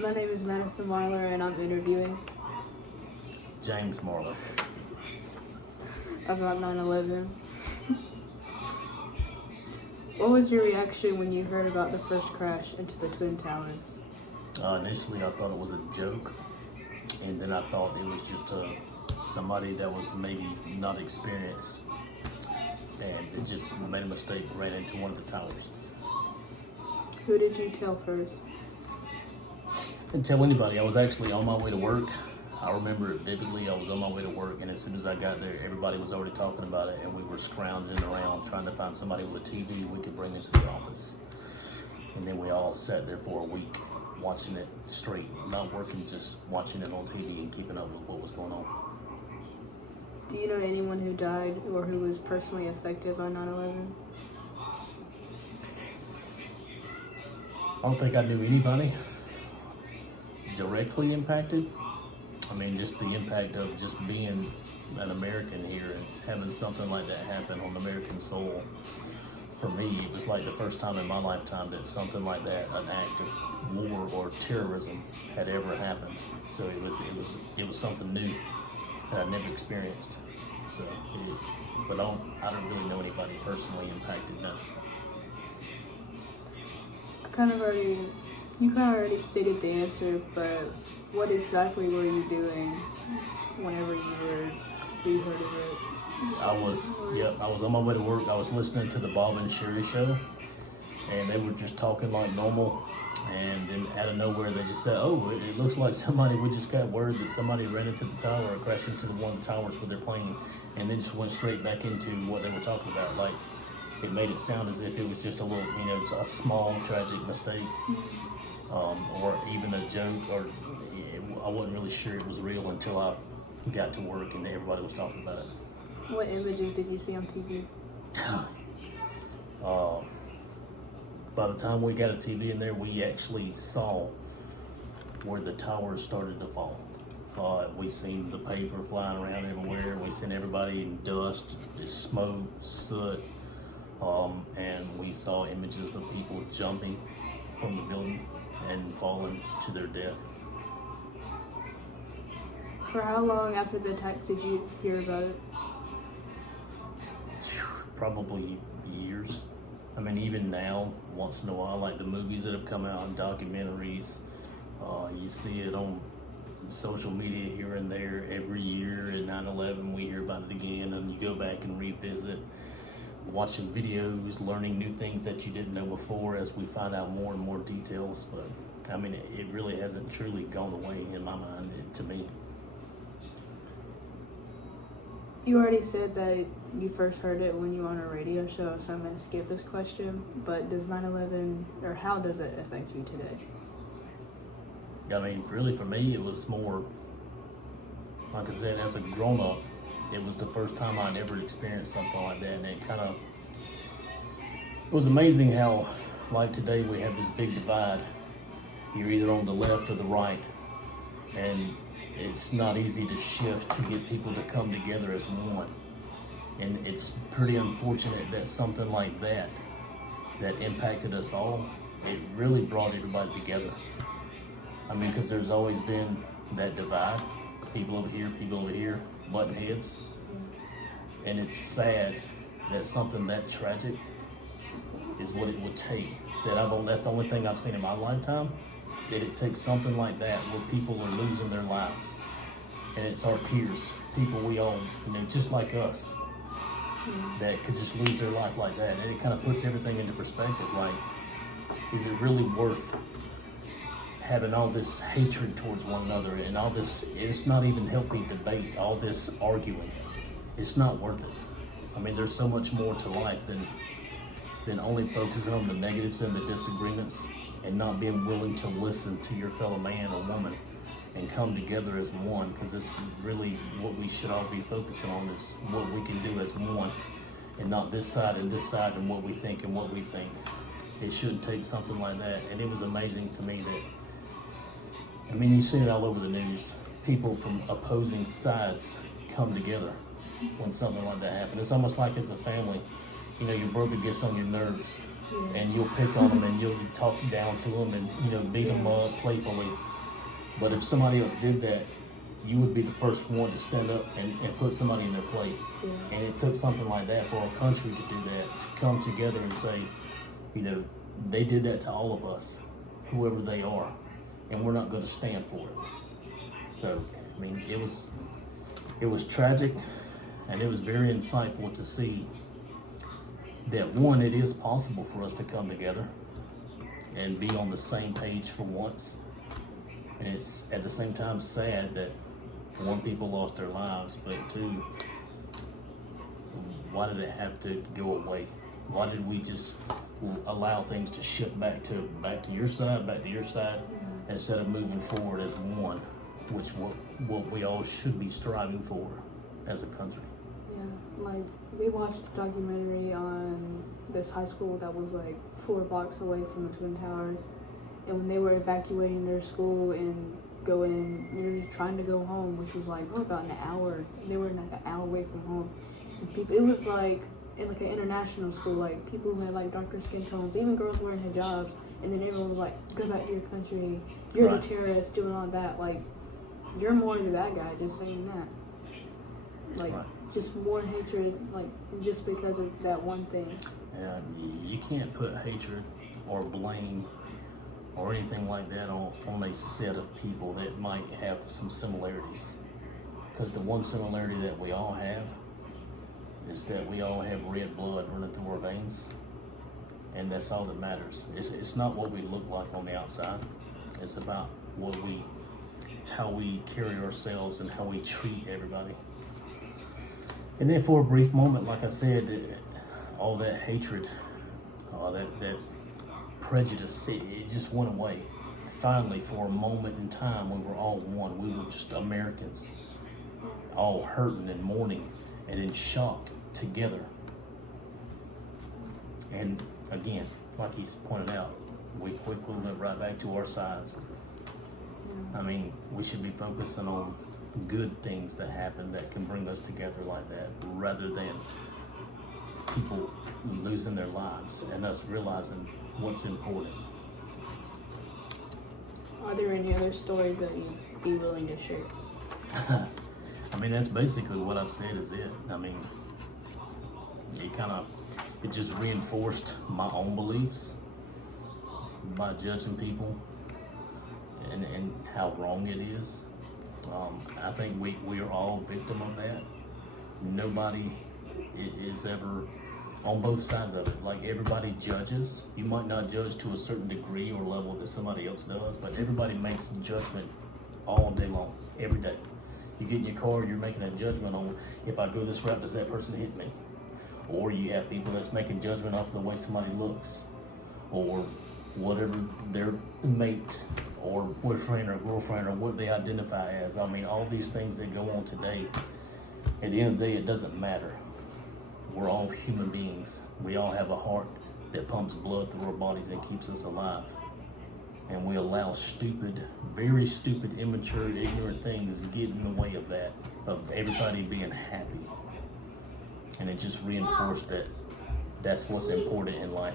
My name is Madison Marler, and I'm interviewing James Marler. about 9/11. What was your reaction when you heard about the first crash into the Twin Towers? Initially, I thought it was a joke, and then I thought it was just somebody that was maybe not experienced, and it just made a mistake, ran into one of the towers. Who did you tell first? I didn't tell anybody. I was actually on my way to work. I remember it vividly. I was on my way to work, and as soon as I got there, everybody was already talking about it, and we were scrounging around trying to find somebody with a TV we could bring into the office. And then we all sat there for a week watching it straight, not working, just watching it on TV and keeping up with what was going on. Do you know anyone who died or who was personally affected by 9/11? I don't think I knew anybody directly impacted. I mean, just the impact of just being an American here and having something like that happen on American soil. For me, it was like the first time in my lifetime that something like that, an act of war or terrorism, had ever happened. So it was something new that I never experienced. So, but I don't really know anybody personally impacted. No. You kind of already stated the answer, but what exactly were you doing whenever you heard of it? I was on my way to work. I was listening to the Bob and Sherry show, and they were just talking like normal. And then out of nowhere, they just said, "Oh, it looks like we just got word that somebody ran into the tower or crashed into one of the towers with their plane," and then just went straight back into what they were talking about. Like, it made it sound as if it was just a little, a small tragic mistake, or even a joke, or I wasn't really sure it was real until I got to work and everybody was talking about it. What images did you see on TV? By the time we got a TV in there, we actually saw where the towers started to fall. We seen the paper flying around everywhere. We seen everybody in dust, smoke, soot, and we saw images of people jumping from the building and falling to their death. For how long after the attacks did you hear about it? Probably years. I mean, even now, once in a while, like the movies that have come out and documentaries, you see it on social media here and there every year. At 9/11, we hear about it again, and you go back and revisit, watching videos, learning new things that you didn't know before as we find out more and more details. But I mean, it really hasn't truly gone away in my mind, to me. You already said that you first heard it when you were on a radio show, so I'm going to skip this question. But does 9/11, or how does it affect you today? I mean, really for me, it was more, like I said, as a grown-up, it was the first time I'd ever experienced something like that. And it was amazing how, like today, we have this big divide. You're either on the left or the right. And it's not easy to shift to get people to come together as one. And it's pretty unfortunate that something like that impacted us all, it really brought everybody together. I mean, because there's always been that divide, people over here, button heads. And it's sad that something that tragic is what it would take. That's the only thing I've seen in my lifetime, that it takes something like that where people are losing their lives. And it's our peers, people we all, just like us, that could just lose their life like that. And it kind of puts everything into perspective. Like, is it really worth having all this hatred towards one another and all this? It's not even healthy debate, all this arguing. It's not worth it. I mean, there's so much more to life than only focusing on the negatives and the disagreements, and not being willing to listen to your fellow man or woman and come together as one, because it's really what we should all be focusing on, is what we can do as one, and not this side and what we think and what we think. It shouldn't take something like that. And it was amazing to me that, I mean, you see it all over the news. People from opposing sides come together when something like that happens. It's almost like as a family, your brother gets on your nerves and you'll pick on them and you'll talk down to them and, you know, beat them up playfully. But if somebody else did that, you would be the first one to stand up and put somebody in their place. Yeah. And it took something like that for our country to do that, to come together and say, you know, they did that to all of us, whoever they are, and we're not going to stand for it. So, I mean, it was tragic, and it was very insightful to see that, one, it is possible for us to come together and be on the same page for once. And it's at the same time sad that, one, people lost their lives, but two, why did it have to go away? Why did we just allow things to shift back to your side, instead of moving forward as one, which what we all should be striving for as a country? Yeah, like we watched a documentary on this high school that was like 4 blocks away from the Twin Towers, and when they were evacuating their school and they're just trying to go home, which was like about an hour. They were like an hour away from home. And people, it was like in like an international school, like people who had like darker skin tones, even girls wearing hijabs, and then everyone was like, "Go back to your country. You're the terrorist doing all that." Like, you're more the bad guy just saying that. Like, just more hatred, like just because of that one thing. Yeah, you can't put hatred or blame or anything like that on a set of people that might have some similarities. Because the one similarity that we all have is that we all have red blood running through our veins, and that's all that matters. It's not what we look like on the outside. It's about how we carry ourselves and how we treat everybody. And then for a brief moment, like I said, all that hatred, that prejudice, it just went away. Finally, for a moment in time, we were all one. We were just Americans, all hurting and mourning and in shock together. And again, like he pointed out, we quickly went right back to our sides. I mean, we should be focusing on good things that happen that can bring us together like that, rather than people losing their lives and us realizing what's important. Are there any other stories that you'd be willing to share? I mean, that's basically what I've said is it. I mean, it just reinforced my own beliefs by judging people and how wrong it is. I think we are all victim of that. Nobody is ever on both sides of it. Like, everybody judges. You might not judge to a certain degree or level that somebody else does, but everybody makes judgment all day long, every day. You get in your car, you're making a judgment on, if I go this route, does that person hit me? Or you have people that's making judgment off of the way somebody looks, or whatever their mate or boyfriend or girlfriend or what they identify as. I mean, all these things that go on today, at the end of the day, it doesn't matter. We're all human beings. We all have a heart that pumps blood through our bodies and keeps us alive. And we allow stupid, very stupid, immature, ignorant things get in the way of that, of everybody being happy. And it just reinforced that that's what's important in life.